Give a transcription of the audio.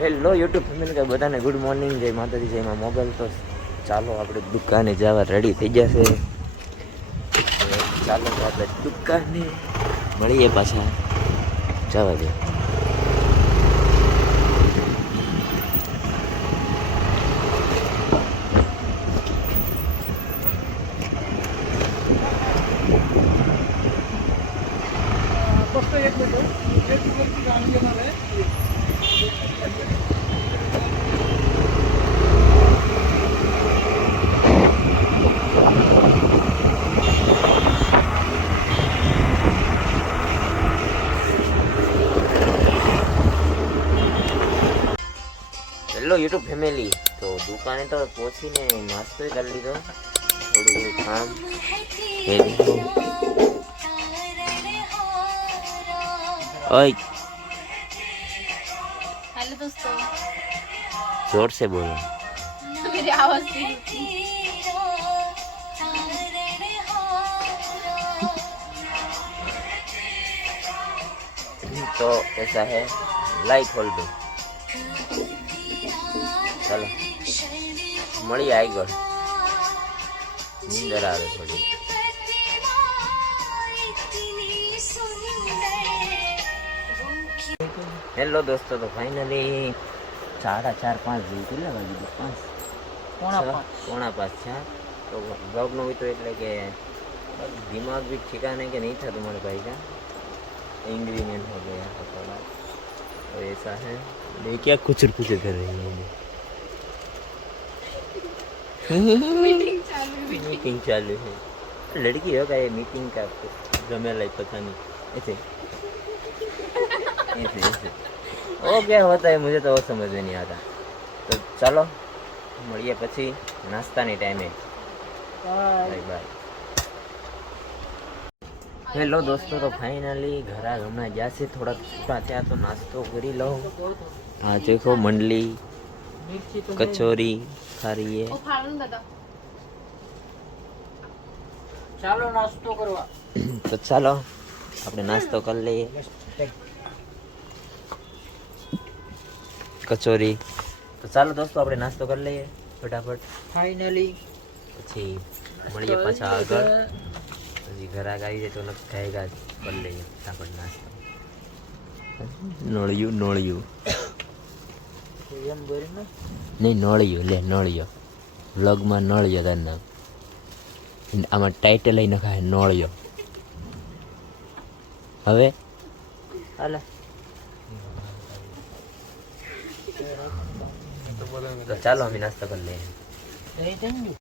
Hello YouTube family કે બધાને good morning, જય માતાજી, જય માં મોગલ. તો ચાલો આપણે દુકાને જવા રેડી થઈ જશે. ચાલો તો આપણે દુકાને મળીએ પાછા. જવા દે. હેલો યુટ્યુબ ફેમિલી, તો દુકાને તો પહોંચીને નાસ્તો કરી લીધો, થોડું કામ ओए हेलो दोस्तों, जोर से बोलो, मेरी आवाज तो ऐसा है, लाइट खोल दो. चलो मળી આગળ, નીંદર આવે થોડી. હેલો દોસ્તો, તો ફાઇનલી 4:30-5 જેવી કેટલા વાગી ગયું? 5:45 છે. તો બ્લોગનું હોય તો એટલે કે દિમાગ भी ठिकाने के नहीं था तुम्हारे भाई का, इंग्रेडिएंट हो गया था थोड़ा, तो ऐसा है. ये क्या कुचर कुचर कर रही है? मीटिंग चालू है. लड़की होगा ये मीटिंग का जमेला ही पता नहीं. ऐसे ऐसे ऐसे वो क्या होता है मुझे तो वो समझ में नहीं आता. तो चलो મળીએ પછી નાસ્તાની ટાઈમે. Bye bye. હેલો દોસ્તો, તો ફાઇનલી ઘરા હમણાં ગયા છે, થોડાક છૂટા થયા તો નાસ્તો કરી લો. આ દેખો મંડલી કચોરી ખા રહી है. ચાલો નાસ્તો કરવા. તો ચાલો આપણે નાસ્તો કરી લઈએ. કચોરી. તો ચાલો દોસ્તો આપણે નાસ્તો કરી લઈએ ફટાફટ. ફાઇનલી પછી મળીએ પાછા આગળ. હજી ઘરાક આવી જાય તો નથી ખાएगा, કરી લઈએ ફટાફટ નાસ્તો. નળિયું નળિયું એમ બોલ ને. નહીં, નળિયું લે, નળિયો. વ્લોગમાં નળિયો તાર નામ. આમાં ટાઇટલ લઈ નખાય નળિયો. હવે હાલે તો ચાલો અમે નાસ્તો કરી લઈએ.